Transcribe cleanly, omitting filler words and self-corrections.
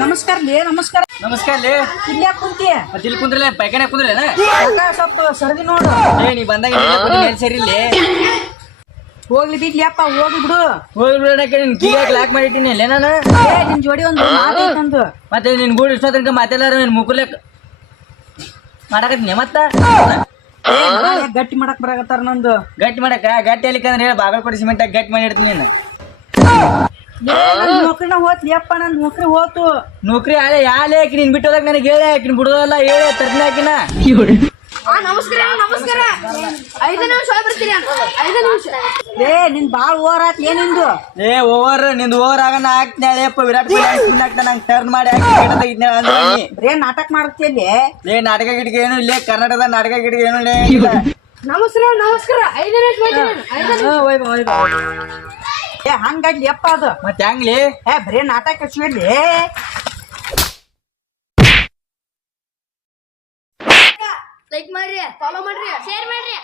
ನಮಸ್ಕಾರ ಲೇ ನಮಸ್ಕಾರ ನಮಸ್ಕಾರ ಲೇ. ಇಲ್ಲಿ ಯಾಕೆ ಕುಂತೀಯ? ಮತ್ತೆ ಇಲ್ಲಿ ಕುಂದ್ರಲ್ಲ ಪೈಖಾನೆ ಕುಂದ್ರಲ್ಲ ಸ್ವಲ್ಪ ಸರ್ದಿ ನೋಡು. ನೀ ಬಂದಾಗ ಸರಿ ಇಲ್ಲಿ ಹೋಗ್ಲಿ ಬಿಡ್ಲಿ ಅಪ್ಪ ಹೋಗಿ ಬಿಡು. ಹೋಗಿ ಬಿಡಕ್ಕೆ ನಿನ್ ಕಿವಿಯಾಗ ಲಾಕ್ ಮಾಡಿಟ್ಟಿನಿ ಅಲ್ಲೇ ನಾನು. ನಿನ್ ಜೋಡಿ ಒಂದು ಮಾತೈತಂದು ಮತ್ತೆ ನಿನ್ ಗೂಡ್ ಇಷ್ಟ ತನಕ ಮಾತೆಲ್ಲಾರ ನಿನ್ ಮುಕುಲೆಕ್ ಮಾಡಕತ್ತೀನಿ ಮತ್ತ ಗಟ್ಟಿ ಮಾಡಕ್ ಬರಾಕತ್ತಾರ ನಂದು. ಗಟ್ಟಿ ಮಾಡಕ ಗಟ್ಟಿ ಅಲ್ಲಿಕಂದ್ರೆ ಹೇಳಿ ಬಾಗಲಕೋಟೆ ಸಿಮೆಂಟ್ ಗಟ್ಟಿ ಮಾಡಿ ಇಡ್ತೀನಿ ನೀನು. ನೌಕರಿನ ಹೋತ್ಲಿ ಅಪ್ಪ, ನನ್ ನೌಕರಿ ಹೋತು. ನೌಕರಿ ಆಳೆ ಯಾಳೆ ಆಕಿ ನೀನ್ ಬಿಟ್ಟೋದಾಗ ನನಗೆ ಹೇಳಿ ಆಕಿನ ಬಿಡೋದಲ್ಲ ಹೇಳಿ ತರ್ತೀನಿ ಆಕಿನ. ನಮಸ್ಕಾರ ನಮಸ್ಕಾರ. 5 ನಿಮಿಷ ಬರ್ತೀನಿ. 5 ನಿಮಿಷ. ನಿನ್ ಬಾಳ್ ಓವರ್ ಆತ್ ಏನಿಂದು. ಓವರ್ ನಿಂದು ಓವರ್ ಆಗನ ಹಾಕ್ತಾಳೆಪ್ಪ. ವಿರಾಟ್ ಕೊಹ್ಲಿ ಹಾಕ್ಬಿಟ್ಟು ಹಾಕ್ತಾ ನಂಗೆ ಟರ್ನ್ ಮಾಡಿ ಹಾಕಿ ಬರೇ ನಾಟಕ ಮಾಡ್ತಿಯಲ್ಲಿ. ನಾಟಕ ಗಿಟಕ ಏನು ಇಲ್ಲೇ ಕರ್ನಾಟಕದ ನಾಟಕ ಗಿಟಕ ಏನು ನಮಸ್ಕಾರ ನಮಸ್ಕಾರ. 5 ನಿಮಿಷ ಬರ್ತೀನಿ. ಹಂಗಾಗಿ ಅಪ್ಪ ಅದು ಮತ್ತೆ ಹೆಂಗ್ಲಿ ಬರೇ ನಾಟಕ ಹಚ್ಚುವಲ್ಲಿ. ಲೈಕ್ ಮಾಡ್ರಿ, ಫಾಲೋ ಮಾಡ್ರಿ, ಶೇರ್ ಮಾಡ್ರಿ.